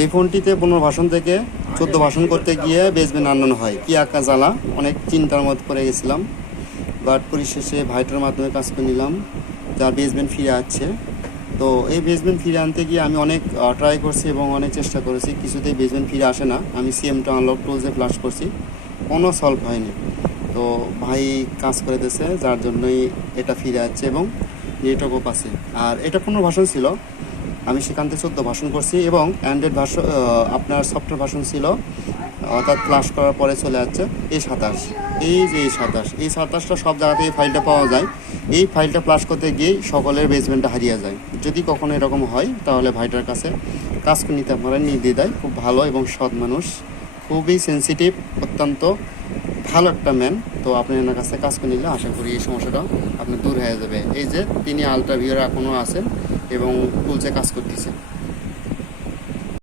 এই ফোনটিতে 15 ভার্সন থেকে 14 ভার্সন করতে গিয়ে বেসমেন্ট আনানো হয়, কি আঁকা জ্বালা, অনেক চিন্তার মধ্যে পড়ে গেছিলাম। বাট পরিশেষে ভাইটার মাধ্যমে কাজ করে নিলাম, যার বেসমেন্ট ফিরে আসছে। তো এই বেসমেন্ট ফিরে আনতে গিয়ে আমি অনেক ট্রাই করছি এবং অনেক চেষ্টা করেছি, কিছুতেই বেসমেন্ট ফিরে আসে না। আমি সিএমটা আনলক টুলসে ফ্লাশ করছি, কোনো সলভ হয়নি। তো ভাই কাজ করে দিয়েছে, যার জন্যই এটা ফিরে আসছে এবং নেটওয়ার্কও পাচ্ছে। আর এটা 15 ভার্সন ছিল, আমি সেখান থেকে 14 ভার্সন করছি এবং অ্যান্ড্রয়েড ভার্সন আপনার সফটওয়্যার ভার্সন ছিল, অর্থাৎ ফ্লাশ করার পরে চলে যাচ্ছে A27। এই 27টা সব জায়গাতে এই ফাইলটা পাওয়া যায়। এই ফাইলটা ফ্লাশ করতে গিয়েই সকলের বেসমেন্টটা হারিয়ে যায়। যদি কখনো এরকম হয় তাহলে ভাইটার কাছে কাজ করে নিতে আপনারা নির্দ্বিধায়, খুব ভালো এবং সৎ মানুষ, খুবই সেন্সিটিভ, অত্যন্ত ভালো একটা ম্যান। তো আপনি এনার কাছে কাজ করে নিলে আশা করি এই সমস্যাটা আপনার দূর হয়ে যাবে। এই যে তিনি আলট্রা ভিউর এখনও আছেন এবং টুলসে কাজ করতেছে।